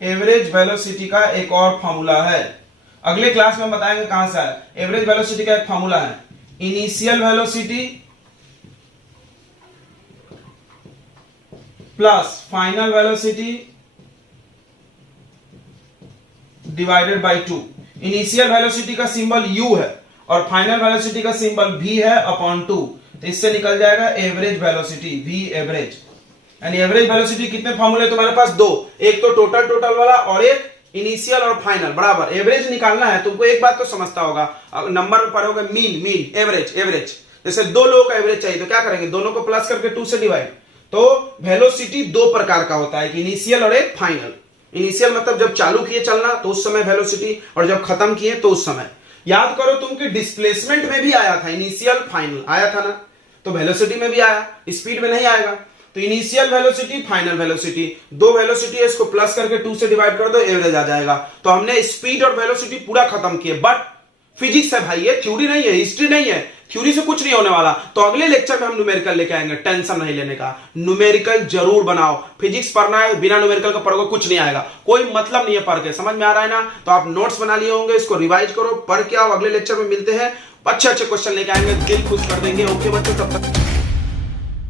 एवरेज वेलोसिटी का एक और फॉर्मूला है। अगले क्लास में बताएंगे कहां से आया। एवरेज वेलोसिटी का एक फॉर्मूला है, initial velocity plus final velocity divided by 2। Initial velocity का सिंबल u है और फाइनल वेलोसिटी का सिंबल v है अपॉन 2, तो इससे निकल जाएगा एवरेज वेलोसिटी, v एवरेज। यानी एवरेज वेलोसिटी कितने फॉर्मूले तुम्हारे पास, 2, एक तो टोटल वाला और एक इनिशियल और फाइनल बराबर। एवरेज निकालना है तुमको, एक बात तो समझता होगा, नंबर पर होगा मीन, एवरेज। जैसे 2 लोगों का एवरेज चाहिए तो क्या करेंगे, दोनों को प्लस करके 2 से डिवाइड। तो वेलोसिटी 2 प्रकार का होता है, एक इनिशियल और एक फाइनल। इनिशियल मतलब जब चालू किए चलना तो उस समय वेलोसिटी, और जब खत्म किए तो उस समय। याद करो तुम कि डिस्प्लेसमेंट में भी आया था, इनिशियल फाइनल आया था ना, तो वेलोसिटी में भी आया, स्पीड में नहीं आएगा। तो initial velocity, final velocity, 2 velocity है, इसको प्लस करके 2 से डिवाइड कर दो, एवरेज आ जाएगा। तो हमने स्पीड और वेलोसिटी पूरा खत्म किए, बट फिजिक्स है भाई, ये थ्योरी नहीं है, हिस्ट्री नहीं है, थ्योरी से कुछ नहीं होने वाला। तो अगले लेक्चर में हम न्यूमेरिकल लेके आएंगे, टेंशन नहीं लेने का, न्यूमेरिकल जरूर बनाओ। फिजिक्स पढ़ना है, बिना न्यूमेरिकल का पढ़ोगे कुछ नहीं आएगा, कोई मतलब नहीं है पढ़ के। समझ में आ रहा है ना, तो आप नोट्स बना लिए होंगे, इसको रिवाइज करो, पढ़ के आओ, अगले लेक्चर में मिलते हैं, अच्छे क्वेश्चन लेके आएंगे, दिल खुश कर देंगे। ओके बच्चों, तब तक